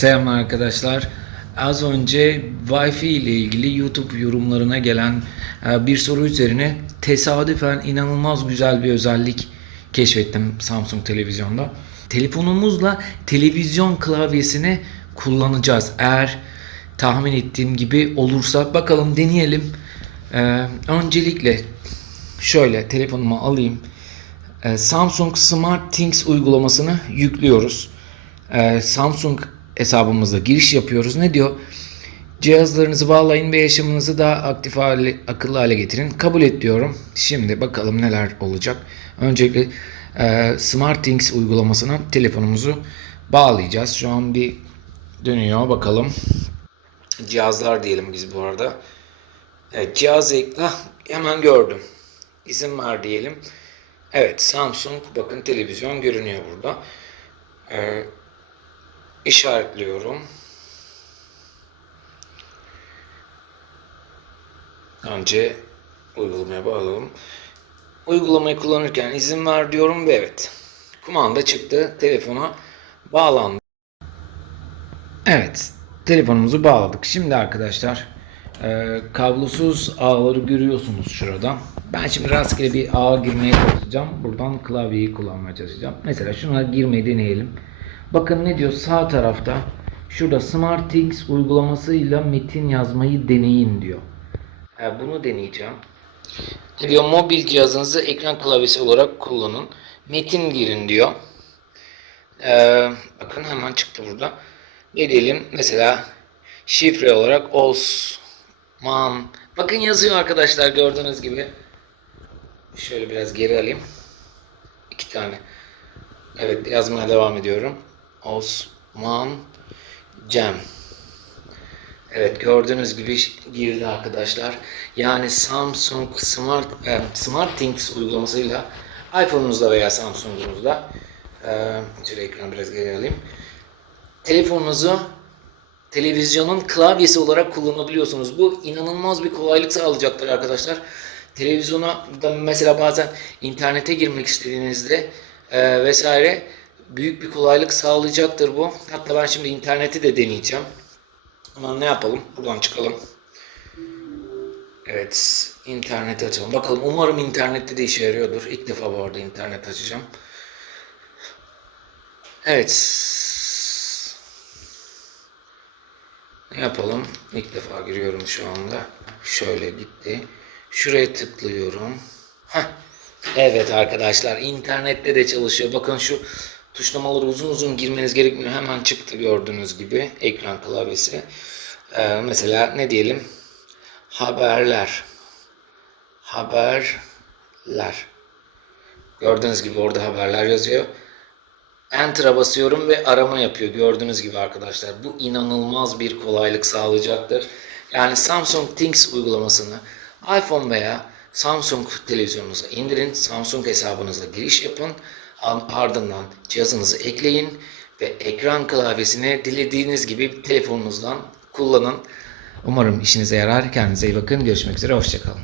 Selam arkadaşlar. Az önce Wi-Fi ile ilgili YouTube yorumlarına gelen e, bir soru üzerine tesadüfen inanılmaz güzel bir özellik keşfettim Samsung televizyonda. Telefonumuzla televizyon klavyesini kullanacağız. Eğer tahmin ettiğim gibi olursa bakalım deneyelim. E, öncelikle şöyle telefonumu alayım. E, Samsung Smart Things uygulamasını yüklüyoruz. Samsung hesabımızda giriş yapıyoruz. Ne diyor? Cihazlarınızı bağlayın ve yaşamınızı daha aktif hale, akıllı hale getirin. Kabul et diyorum. Şimdi bakalım neler olacak. Öncelikle e, SmartThings uygulamasına telefonumuzu bağlayacağız. Şu an bir dönüyor. Bakalım. Cihazlar diyelim biz bu arada. Evet, cihaz ekle. Hemen gördüm. İzin ver diyelim. Evet Samsung bakın televizyon görünüyor burada. Ee, işaretliyorum. Önce uygulamaya bağlayalım. Uygulamayı kullanırken izin ver diyorum ve evet. Kumanda çıktı. Telefona bağlandı. Evet. Telefonumuzu bağladık. Şimdi arkadaşlar e, kablosuz ağları görüyorsunuz şurada. Ben şimdi rastgele bir ağa girmeye çalışacağım. Buradan klavyeyi kullanmaya çalışacağım. Mesela şuna girmeyi deneyelim. Bakın ne diyor sağ tarafta. Şurada SmartThings uygulamasıyla metin yazmayı deneyin diyor. Ha, bunu deneyeceğim. Ne diyor mobil cihazınızı ekran klavyesi olarak kullanın. Metin girin diyor. Ee, bakın hemen çıktı burada. Ne diyelim mesela şifre olarak Osman. Bakın yazıyor arkadaşlar gördüğünüz gibi. Şöyle biraz geri alayım. İki tane. Evet yazmaya devam ediyorum. Osman Cem. Evet gördüğünüz gibi girdi arkadaşlar. Yani Samsung Smart e, SmartThings uygulamasıyla iPhone'unuzda veya Samsung'unuzda e, şöyle ekranı biraz geri alayım. Telefonunuzu televizyonun klavyesi olarak kullanabiliyorsunuz. Bu inanılmaz bir kolaylık sağlayacaktır arkadaşlar. Televizyona da mesela bazen internete girmek istediğinizde e, vesaire büyük bir kolaylık sağlayacaktır bu. Hatta ben şimdi interneti de deneyeceğim. Ama ne yapalım? Buradan çıkalım. Evet, interneti açalım. Bakalım umarım internette de işe yarıyordur. İlk defa bu arada internet açacağım. Evet. Ne yapalım? İlk defa giriyorum şu anda. Şöyle gitti. Şuraya tıklıyorum. Heh. Evet arkadaşlar internette de çalışıyor. Bakın şu tuşlamaları uzun uzun girmeniz gerekmiyor. Hemen çıktı gördüğünüz gibi ekran klavyesi. Ee, mesela ne diyelim? Haberler. Haberler. Gördüğünüz gibi orada haberler yazıyor. Enter'a basıyorum ve arama yapıyor. Gördüğünüz gibi arkadaşlar. Bu inanılmaz bir kolaylık sağlayacaktır. Yani Samsung Things uygulamasını iPhone veya Samsung televizyonunuza indirin. Samsung hesabınıza giriş yapın. Ardından cihazınızı ekleyin ve ekran klavyesini dilediğiniz gibi telefonunuzdan kullanın. Umarım işinize yarar. Kendinize iyi bakın. Görüşmek üzere. Hoşçakalın.